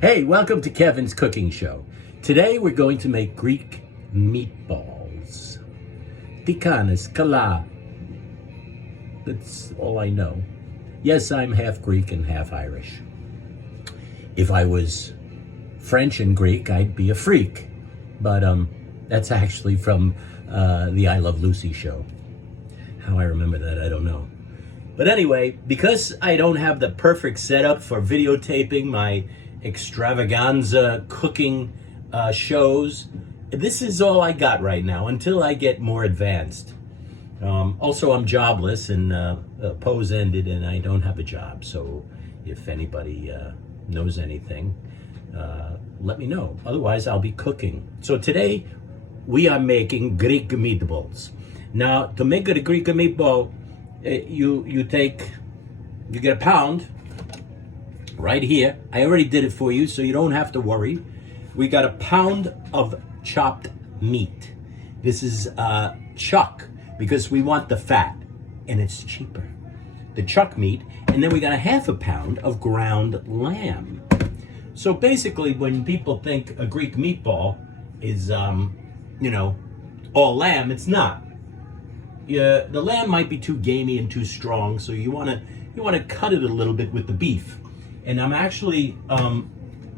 Hey, welcome to Kevin's Cooking Show. Today we're going to make Greek meatballs. Tikanis, kala. That's all I know. Yes, I'm half Greek and half Irish. If I was French and Greek, I'd be a freak. But that's actually from the I Love Lucy show. How I remember that, I don't know. But anyway, because I don't have the perfect setup for videotaping my extravaganza cooking shows, this is all I got right now until I get more advanced. Also, I'm jobless and pose ended and I don't have a job. So if anybody knows anything, let me know. Otherwise, I'll be cooking. So today we are making Greek meatballs. Now, to make a Greek meatball, you get a pound right here. I already did it for you, so you don't have to worry. We got a pound of chopped meat. This is chuck because we want the fat, and it's cheaper. The chuck meat, and then we got a half a pound of ground lamb. So basically, when people think a Greek meatball is, all lamb, it's not. The lamb might be too gamey and too strong, so you want to cut it a little bit with the beef. And I'm actually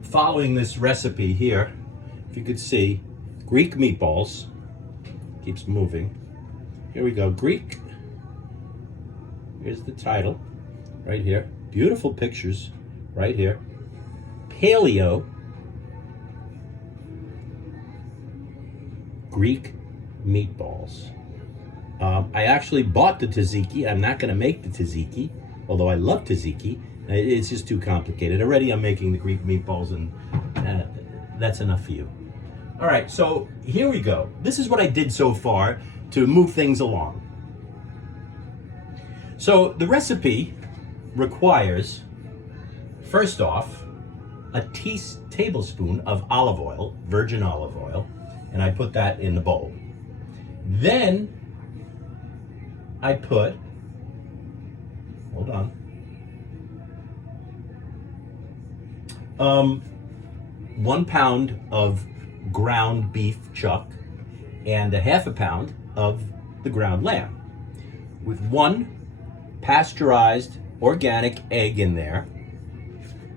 following this recipe here. If you could see, Greek meatballs. Keeps moving. Here we go, Greek. Here's the title, right here. Beautiful pictures, right here. Paleo Greek meatballs. I actually bought the tzatziki. I'm not going to make the tzatziki, although I love tzatziki. It's just too complicated. Already I'm making the Greek meatballs, and that's enough for you. All right, so here we go. This is what I did so far to move things along. So the recipe requires, first off, a tablespoon of olive oil, virgin olive oil, and I put that in the bowl. Then I put, hold on, 1 pound of ground beef chuck and a half a pound of the ground lamb with 1 pasteurized organic egg in there,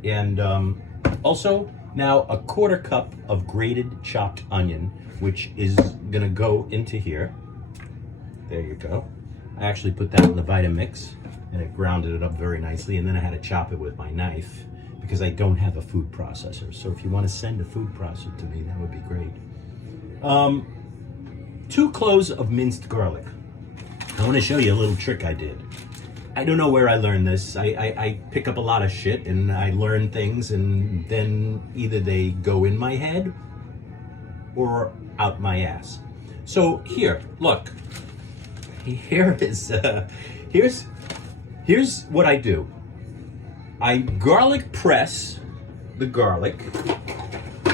and also now a 1/4 cup of grated chopped onion, which is gonna go into here. There you go. I actually put that in the Vitamix and it grounded it up very nicely, and then I had to chop it with my knife because I don't have a food processor. So if you want to send a food processor to me, that would be great. 2 cloves of minced garlic. I want to show you a little trick I did. I don't know where I learned this. I pick up a lot of shit and I learn things, and then either they go in my head or out my ass. So here, look. Here's what I do. I garlic press the garlic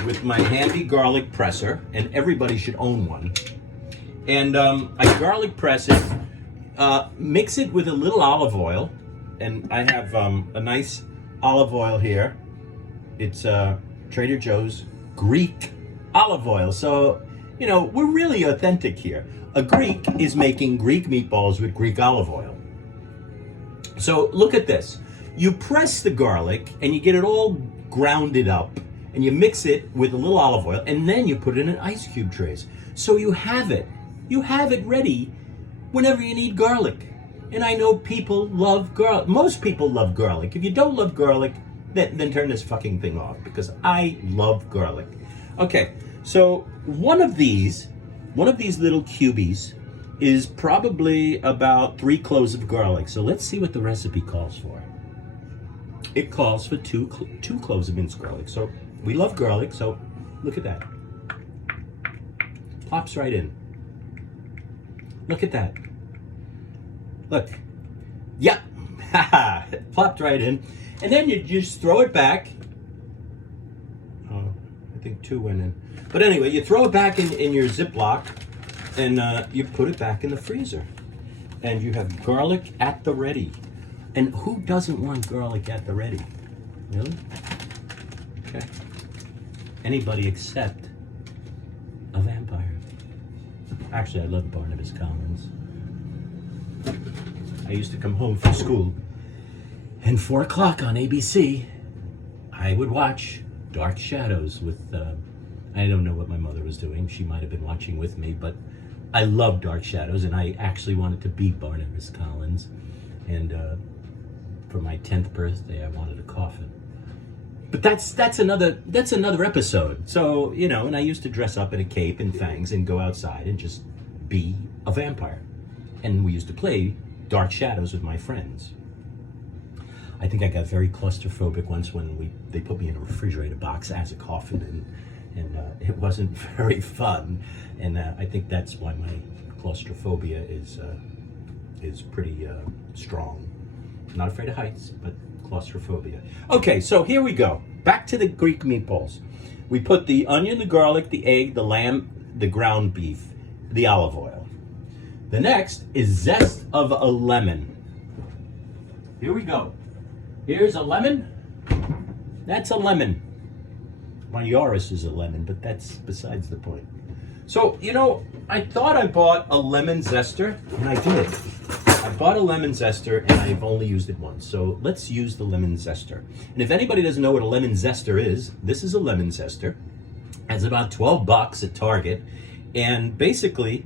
with my handy garlic presser, and everybody should own one. And I garlic press it, mix it with a little olive oil, and I have a nice olive oil here. It's Trader Joe's Greek olive oil. So, we're really authentic here. A Greek is making Greek meatballs with Greek olive oil. So look at this. You press the garlic and you get it all grounded up, and you mix it with a little olive oil, and then you put it in ice cube trays. So you have it ready whenever you need garlic. And I know people love garlic. Most people love garlic. If you don't love garlic, then turn this fucking thing off, because I love garlic. Okay, so one of these little cubies is probably about 3 cloves of garlic. So let's see what the recipe calls for. It calls for 2 cloves of minced garlic. So we love garlic, so look at that. Plops right in. Look at that. Look. Yep. Haha. It plopped right in. And then you just throw it back. Oh, I think 2 went in. But anyway, you throw it back in your Ziploc, and you put it back in the freezer. And you have garlic at the ready. And who doesn't want garlic at the ready? Really? Okay. Anybody except a vampire. Actually, I love Barnabas Collins. I used to come home from school, and 4 o'clock on ABC, I would watch Dark Shadows with, I don't know what my mother was doing. She might have been watching with me, but I loved Dark Shadows, and I actually wanted to be Barnabas Collins. And for my 10th birthday, I wanted a coffin. But that's another episode. So, you know, and I used to dress up in a cape and fangs and go outside and just be a vampire. And we used to play Dark Shadows with my friends. I think I got very claustrophobic once when they put me in a refrigerator box as a coffin, and it wasn't very fun. And I think that's why my claustrophobia is pretty strong. I'm not afraid of heights, but claustrophobia. Okay, so here we go. Back to the Greek meatballs. We put the onion, the garlic, the egg, the lamb, the ground beef, the olive oil. The next is zest of a lemon. Here we go. Here's a lemon. That's a lemon. My Yaris is a lemon, but that's besides the point. So, you know, I thought I bought a lemon zester, and I did. I bought a lemon zester, and I've only used it once. So let's use the lemon zester. And if anybody doesn't know what a lemon zester is, this is a lemon zester. It's about $12 at Target. And basically,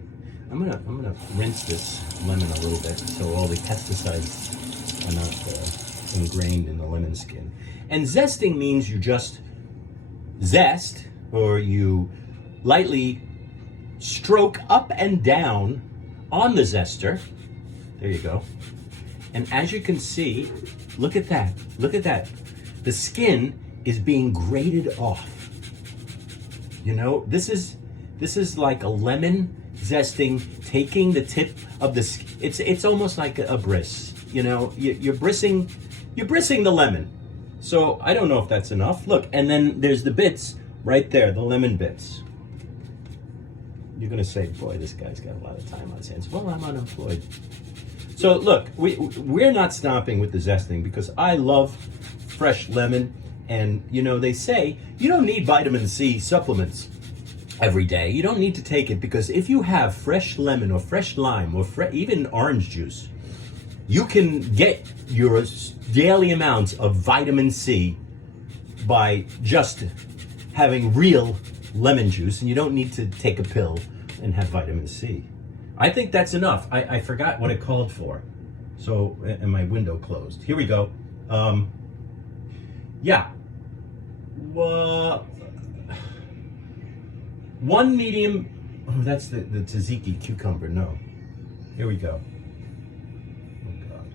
I'm gonna rinse this lemon a little bit so all the pesticides are not ingrained in the lemon skin. And zesting means you just zest, or you lightly stroke up and down on the zester. There you go. And as you can see, look at that. Look at that. The skin is being grated off. You know, this is like a lemon zesting, taking the tip of the skin. It's almost like a bris. You know, you're brissing the lemon. So I don't know if that's enough. Look, and then there's the bits right there, the lemon bits. You're gonna say, boy, this guy's got a lot of time on his hands. Well, I'm unemployed. So look, we're not stopping with the zesting because I love fresh lemon. And you know, they say you don't need vitamin C supplements every day. You don't need to take it because if you have fresh lemon or fresh lime or even orange juice, you can get your daily amounts of vitamin C by just having real lemon juice, and you don't need to take a pill and have vitamin C. I think that's enough. I forgot what it called for. So, and my window closed. Here we go. Yeah. One medium, oh, that's the tzatziki cucumber, no. Here we go. Oh God.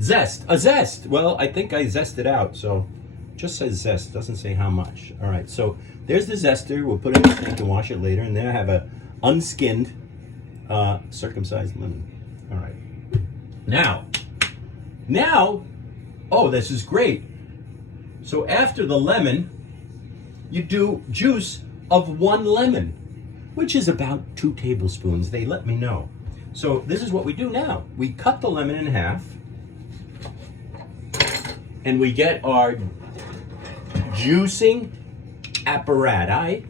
Zest, a zest. Well, I think I zested out, so just says zest, doesn't say how much. All right, so there's the zester. We'll put it in the sink and wash it later. And there I have a unskinned, circumcised lemon. All right. Now, oh, this is great. So after the lemon, you do juice of 1 lemon, which is about 2 tablespoons. They let me know. So this is what we do now. We cut the lemon in half, and we get our juicing apparatus.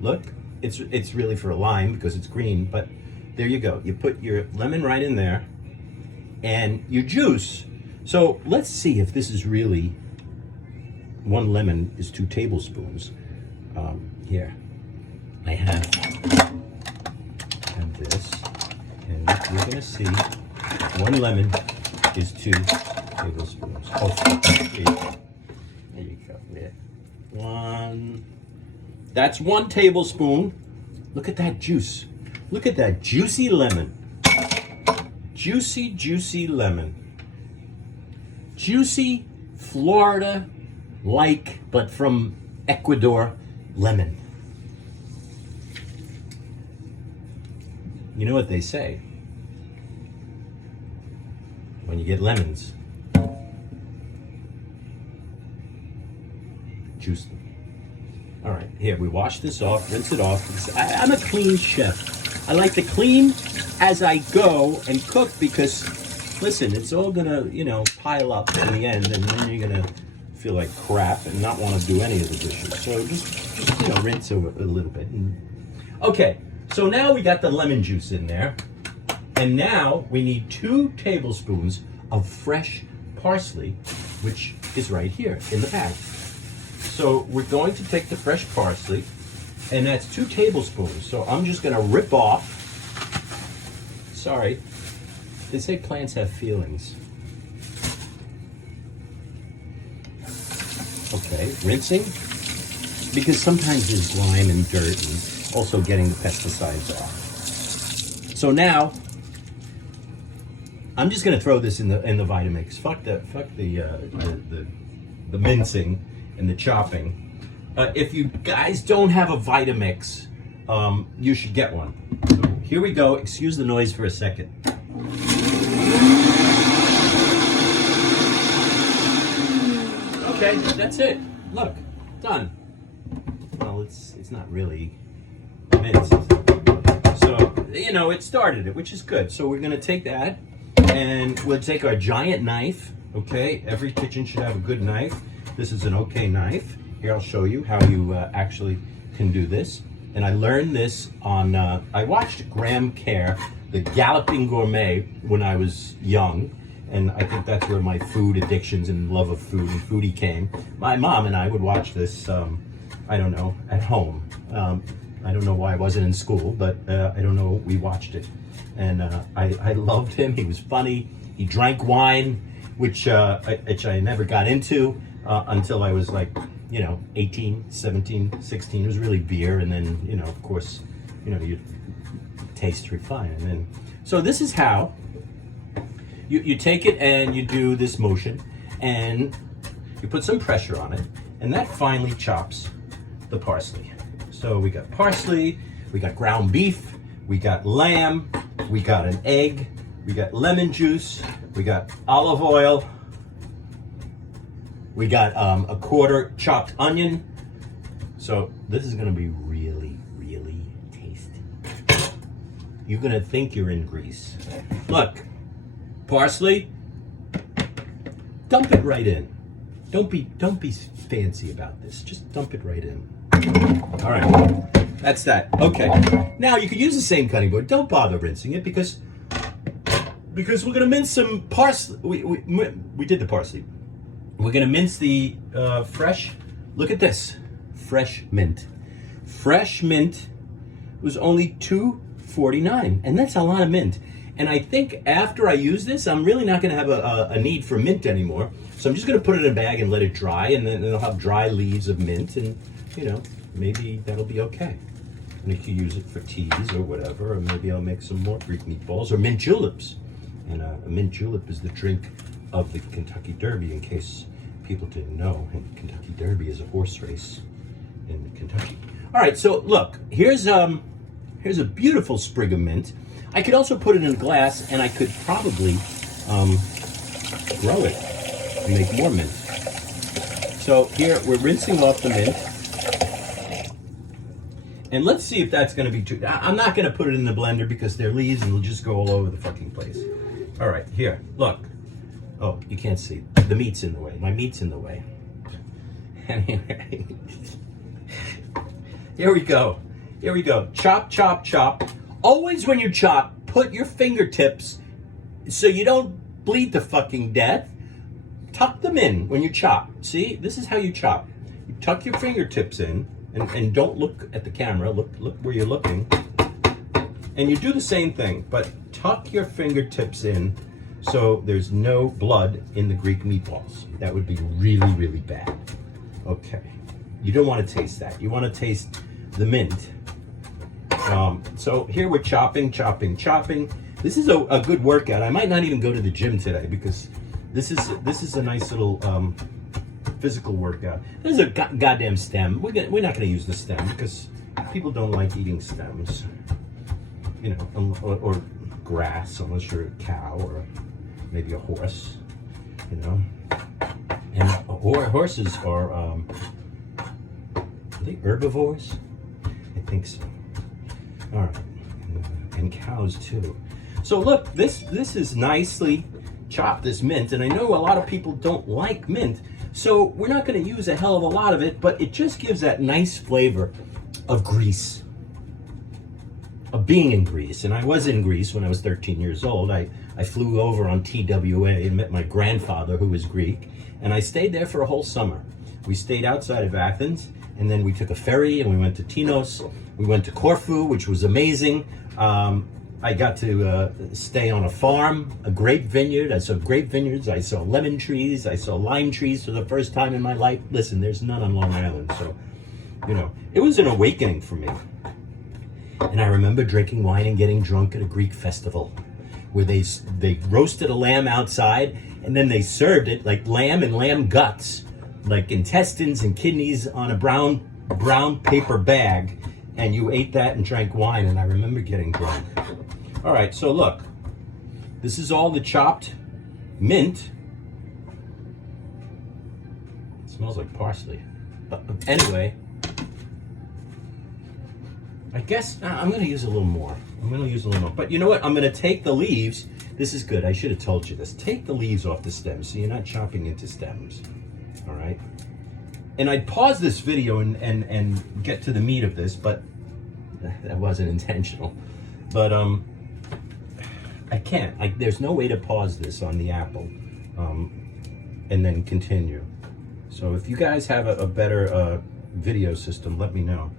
Look, it's really for a lime because it's green, but there you go. You put your lemon right in there, and you juice. So let's see if this is really 1 lemon is 2 tablespoons. Here, I have this, and you're gonna see 1 lemon is 2 tablespoons. Oh, there you go. There. 1. That's 1 tablespoon. Look at that juice. Look at that juicy lemon. Juicy, juicy lemon. Juicy Florida like, but from Ecuador, lemon. You know what they say? When you get lemons, juice them. All right, here, we wash this off, rinse it off. I'm a clean chef. I like to clean as I go and cook because listen, it's all gonna, you know, pile up in the end, and then you're gonna feel like crap and not want to do any of the dishes. So just you know, rinse over a little bit. Okay, so now we got the lemon juice in there, and now we need 2 tablespoons of fresh parsley, which is right here in the bag. So we're going to take the fresh parsley, and that's 2 tablespoons. So I'm just gonna rip off. Sorry, they say plants have feelings. Okay, rinsing, because sometimes there's grime and dirt, and also getting the pesticides off. So now, I'm just gonna throw this in the Vitamix. Fuck the mincing and the chopping. If you guys don't have a Vitamix, you should get one. So here we go. Excuse the noise for a second. Okay, that's it. Look, done. Well, it's not really minced. So, you know, it started it, which is good. So we're gonna take that, and we'll take our giant knife, okay? Every kitchen should have a good knife. This is an okay knife. Here, I'll show you how you actually can do this. And I learned this on, I watched Graham Kerr, the Galloping Gourmet, when I was young. And I think that's where my food addictions and love of food and foodie came. My mom and I would watch this, I don't know, at home. I don't know why I wasn't in school, but I don't know, we watched it. And I loved him. He was funny. He drank wine, which I never got into until I was like, you know, 18, 17, 16. It was really beer. And then, you know, of course, you know, you taste refine. And then, so this is how you take it, and you do this motion, and you put some pressure on it, and that finally chops the parsley. So we got parsley, we got ground beef, we got lamb, we got an egg, we got lemon juice, we got olive oil, we got a quarter chopped onion. So this is gonna be really, really tasty. You're gonna think you're in Greece. Look, parsley, dump it right in. Don't be fancy about this. Just dump it right in. All right, that's that. Okay, now you could use the same cutting board. Don't bother rinsing it because we're gonna mince some parsley. We did the parsley. We're gonna mince the fresh. Look at this, fresh mint. Fresh mint was only $2.49, and that's a lot of mint. And I think after I use this, I'm really not going to have a need for mint anymore. So I'm just going to put it in a bag and let it dry, and then it'll have dry leaves of mint, and, you know, maybe that'll be okay. And you can use it for teas or whatever, or maybe I'll make some more Greek meatballs or mint juleps. And a mint julep is the drink of the Kentucky Derby, in case people didn't know. And Kentucky Derby is a horse race in Kentucky. All right, so look, here's a beautiful sprig of mint. I could also put it in a glass, and I could probably grow it and make more mint. So here, we're rinsing off the mint. And let's see if that's gonna be too, I'm not gonna put it in the blender because they're leaves and it'll just go all over the fucking place. All right, here, look. Oh, you can't see. The meat's in the way. My meat's in the way. Anyway, here we go. Here we go. Chop, chop, chop. Always when you chop, put your fingertips so you don't bleed to fucking death. Tuck them in when you chop. See, this is how you chop. You tuck your fingertips in, and don't look at the camera. Look where you're looking. And you do the same thing, but tuck your fingertips in so there's no blood in the Greek meatballs. That would be really, really bad. Okay. You don't want to taste that. You want to taste the mint. So here we're chopping, chopping, chopping. This is a good workout. I might not even go to the gym today because this is a nice little physical workout. There's a goddamn stem. We're not going to use the stem because people don't like eating stems, you know, or grass unless you're a cow or maybe a horse, you know. And horses are they herbivores? I think so. All right, and cows too. So look, this is nicely chop this mint, and I know a lot of people don't like mint, so we're not going to use a hell of a lot of it, but it just gives that nice flavor of Greece, of being in Greece. And I was in Greece when I was 13 years old. I flew over on TWA and met my grandfather, who was Greek, and I stayed there for a whole summer. We stayed outside of Athens, and then we took a ferry and we went to Tinos. We went to Corfu, which was amazing. I got to stay on a farm, a grape vineyard. I saw grape vineyards, I saw lemon trees, I saw lime trees for the first time in my life. Listen, there's none on Long Island, so, you know, it was an awakening for me. And I remember drinking wine and getting drunk at a Greek festival where they roasted a lamb outside, and then they served it like lamb and lamb guts, like intestines and kidneys on a brown paper bag, and you ate that and drank wine, and I remember getting drunk. All right, so look, this is all the chopped mint. It smells like parsley. But anyway, I guess I'm going to use a little more. But you know what? I'm going to take the leaves. This is good. I should have told you this. Take the leaves off the stems so you're not chopping into stems. All right? And I'd pause this video and get to the meat of this, but that wasn't intentional. But I can't. There's no way to pause this on the Apple and then continue. So if you guys have a better video system, let me know.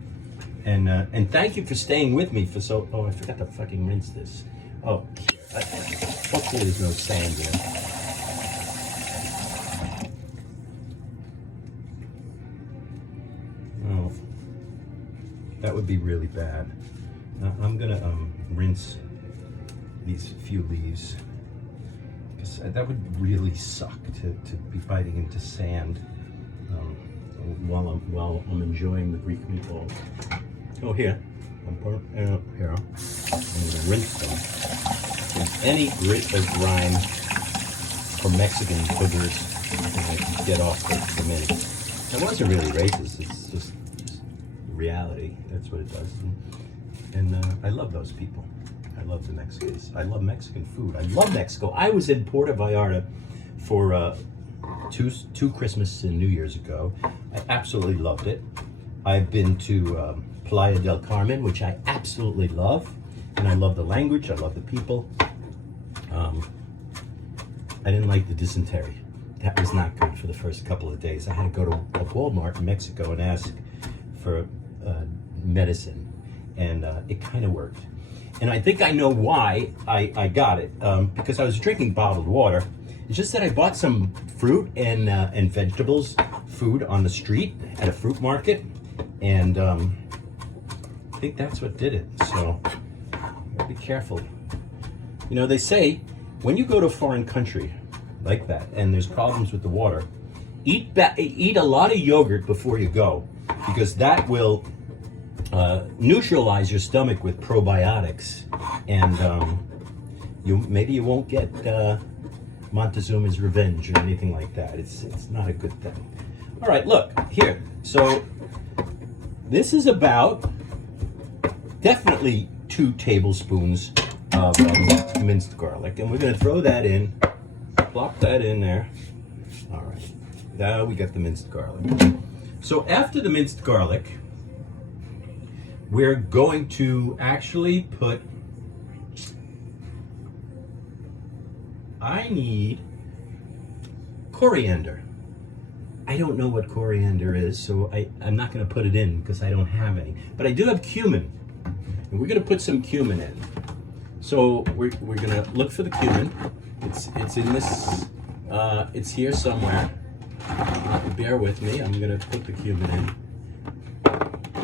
And thank you for staying with me for so. Oh, I forgot to fucking rinse this. Oh, hopefully there's no sand here. Oh, that would be really bad. I'm gonna rinse these few leaves, because that would really suck to be biting into sand while I'm enjoying the Greek meatballs. Oh, here. Here. I'm gonna rinse them. If any grit of grime or Mexican boogers get off the mint. It wasn't really racist. It's just reality. That's what it does. And I love those people. I love the Mexicans. I love Mexican food. I love Mexico. I was in Puerto Vallarta for two Christmas and New Year's ago. I absolutely loved it. I've been to Playa del Carmen, which I absolutely love. And I love the language. I love the people. I didn't like the dysentery. That was not good for the first couple of days. I had to go to a Walmart in Mexico and ask for medicine. And it kind of worked. And I think I know why I got it. Because I was drinking bottled water. It's just that I bought some fruit and vegetables, food on the street at a fruit market. And I think that's what did it. So be careful. You know, they say when you go to a foreign country like that and there's problems with the water, eat a lot of yogurt before you go, because that will neutralize your stomach with probiotics, and maybe you won't get Montezuma's revenge or anything like that. It's not a good thing. All right, look here. So this is about definitely 2 tablespoons of minced garlic, and we're going to throw that in, plop that in there. All right, now we got the minced garlic. So after the minced garlic, we're going to actually put, I need coriander. I don't know what coriander is, so I'm not going to put it in because I don't have any. But I do have cumin, and we're going to put some cumin in. So we're going to look for the cumin. It's in this, it's here somewhere. Bear with me. I'm going to put the cumin in.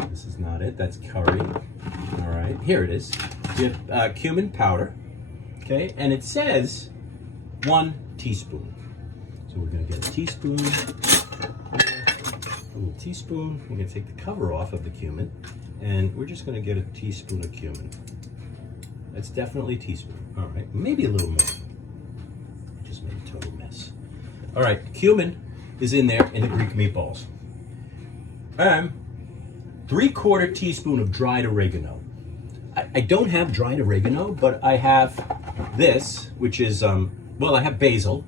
This is not it. That's curry. All right, here it is. You have cumin powder. Okay, and it says 1 teaspoon. So we're going to get a teaspoon. A little teaspoon. We're going to take the cover off of the cumin, and we're just going to get a teaspoon of cumin. That's definitely a teaspoon. All right, maybe a little more. I just made a total mess. All right, cumin is in there in the Greek meatballs. 3/4 teaspoon of dried oregano. I don't have dried oregano, but I have this, which is well, I have basil,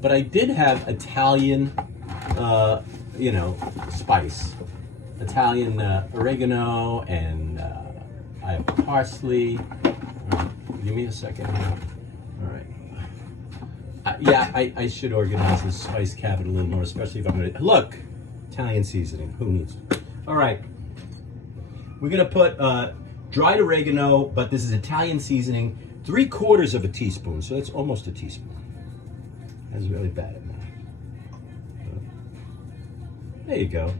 but I did have Italian, you know, spice. Italian oregano, and I have parsley. Give me a second here. All right. Yeah, I should organize this spice cabinet a little more, especially if I'm going to... Look! Italian seasoning. Who needs it? All right. We're going to put dried oregano, but this is Italian seasoning, 3/4 of a teaspoon, so that's almost a teaspoon. That's really bad at that. There you go.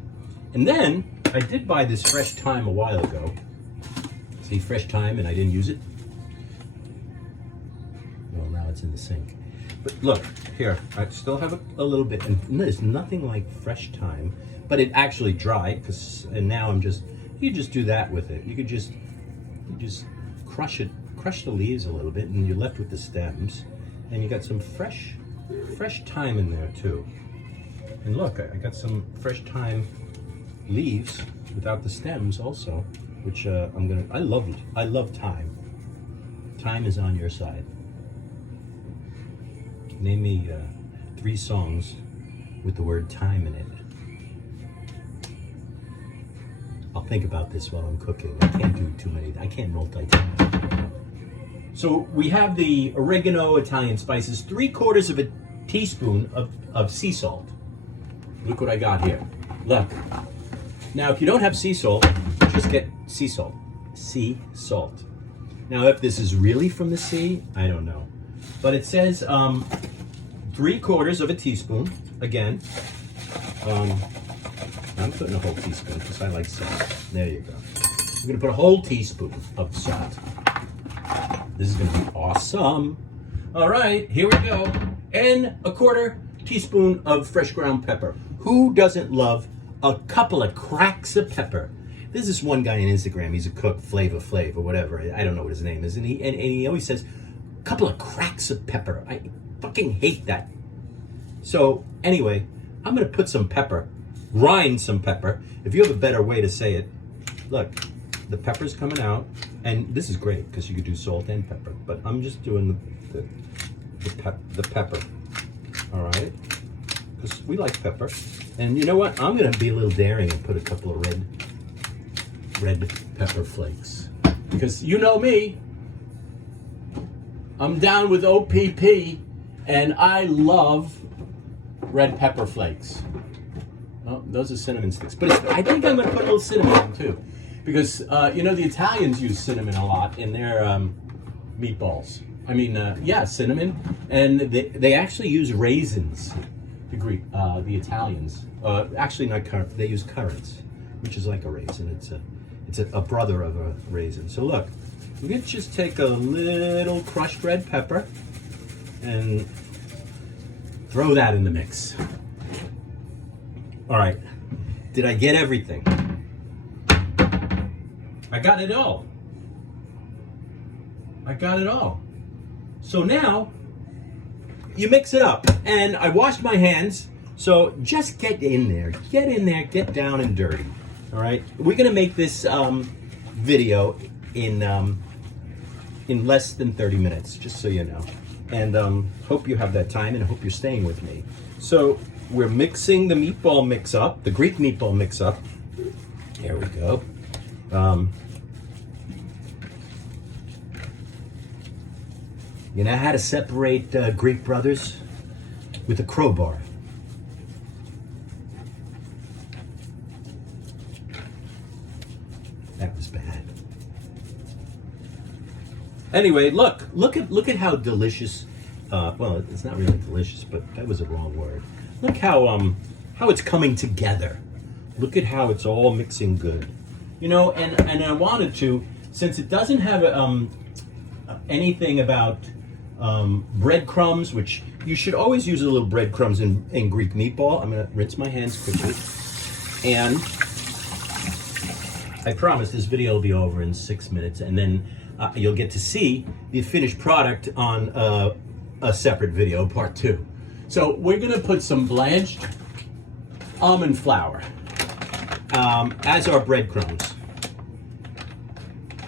And then, I did buy this fresh thyme a while ago. See, fresh thyme, and I didn't use it. Well, now it's in the sink. But look, here, I still have a little bit, and there's nothing like fresh thyme, but it actually dried, and now you just do that with it. You just crush the leaves a little bit, and you're left with the stems, and you got some fresh thyme in there too. And look, I got some fresh thyme leaves without the stems also, which I love thyme. Thyme is on your side. Name me 3 songs with the word thyme in it. I'll think about this while I'm cooking. I can't do too many. I can't multitask. So we have the oregano, Italian spices, 3/4 of a teaspoon of sea salt. Look what I got here. Look. Now, if you don't have sea salt, just get sea salt. Sea salt. Now, if this is really from the sea, I don't know. But it says 3/4 of a teaspoon. Again, I'm putting a whole teaspoon because I like salt. There you go. I'm going to put a whole teaspoon of salt. This is going to be awesome. All right, here we go. And 1/4 teaspoon of fresh ground pepper. Who doesn't love a couple of cracks of pepper? There's this one guy on Instagram. He's a cook, Flavor Flav or whatever. I don't know what his name is. And he always says, a couple of cracks of pepper. I fucking hate that. So anyway, I'm going to put some pepper. Grind some pepper. If you have a better way to say it, look, the pepper's coming out, and this is great because you could do salt and pepper. But I'm just doing the pepper. All right, because we like pepper. And you know what? I'm gonna be a little daring and put a couple of red pepper flakes, because you know me. I'm down with OPP, and I love red pepper flakes. Oh, those are cinnamon sticks. But I think I'm going to put a little cinnamon in too. Because, you know, the Italians use cinnamon a lot in their meatballs. I mean, yeah, cinnamon. And they actually use raisins, the Italians. Actually, not currants. They use currants, which is like a raisin. It's a brother of a raisin. So look, we're going to just take a little crushed red pepper and throw that in the mix. All right, did I get everything? I got it all. I got it all. So now, you mix it up. And I washed my hands, so just get in there, get down and dirty. All right, we're gonna make this video in less than 30 minutes, just so you know. And hope you have that time, and I hope you're staying with me. So we're mixing the meatball mix up, the Greek meatball mix up. There we go. You know how to separate Greek brothers? With a crowbar. That was bad. Anyway, look at how delicious. Well, it's not really delicious, but that was a wrong word. Look how it's coming together. Look at how it's all mixing good. You know, and I wanted to, since it doesn't have anything about breadcrumbs, which you should always use a little breadcrumbs in Greek meatball. I'm gonna rinse my hands quickly, and I promise this video will be over in 6 minutes, and then you'll get to see the finished product on a separate video, part 2. So we're gonna put some blanched almond flour as our breadcrumbs.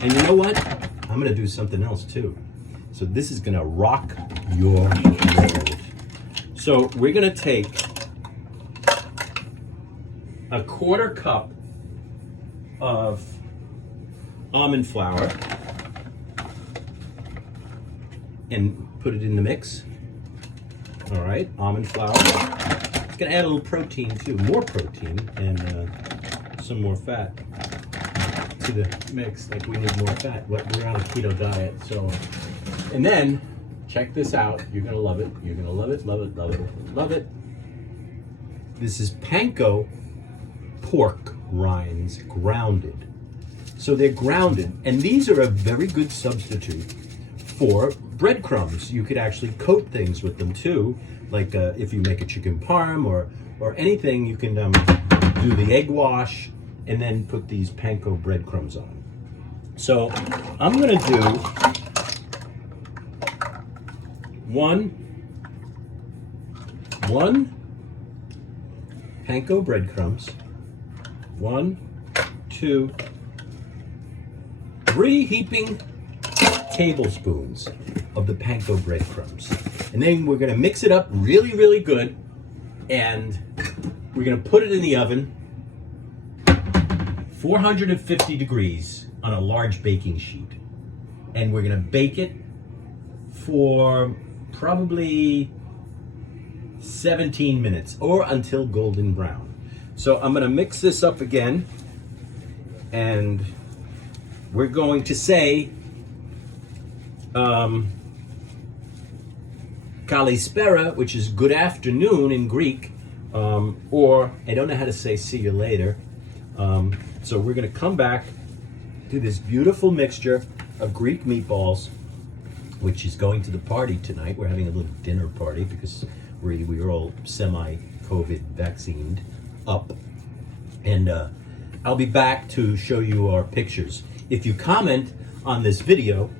And you know what? I'm gonna do something else too. So this is gonna rock your world. So we're gonna take a 1/4 cup of almond flour and put it in the mix. All right, almond flour. It's gonna add a little protein too, more protein and some more fat to the mix. Like we need more fat, but we're on a keto diet. So, and then check this out. You're gonna love it. You're gonna love it, love it, love it, love it. This is panko pork rinds grounded. So they're grounded, and these are a very good substitute for breadcrumbs. You could actually coat things with them too, like if you make a chicken parm or anything, you can do the egg wash and then put these panko breadcrumbs on. So I'm gonna do one panko breadcrumbs, 1, 2, 3 heaping tablespoons of the panko breadcrumbs. And then we're gonna mix it up really, really good, and we're gonna put it in the oven, 450 degrees on a large baking sheet. And we're gonna bake it for probably 17 minutes or until golden brown. So I'm gonna mix this up again, and we're going to say Kalispera, which is good afternoon in Greek, or I don't know how to say see you later. So we're gonna come back to this beautiful mixture of Greek meatballs, which is going to the party tonight. We're having a little dinner party because we are all semi-COVID vaccinated up. And I'll be back to show you our pictures. If you comment on this video,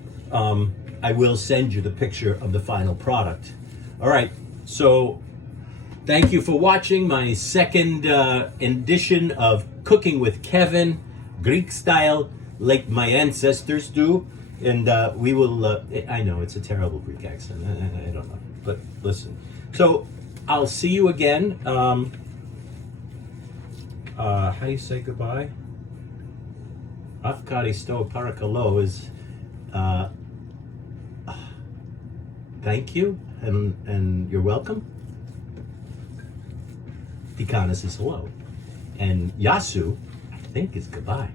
I will send you the picture of the final product. All right, so thank you for watching my second edition of Cooking with Kevin, Greek style, like my ancestors do. And we will, I know it's a terrible Greek accent, I don't know, but listen. So I'll see you again. How do you say goodbye? Afkaristo parakalo is thank you and you're welcome. Tikanas is hello. And Yasu, I think, is goodbye.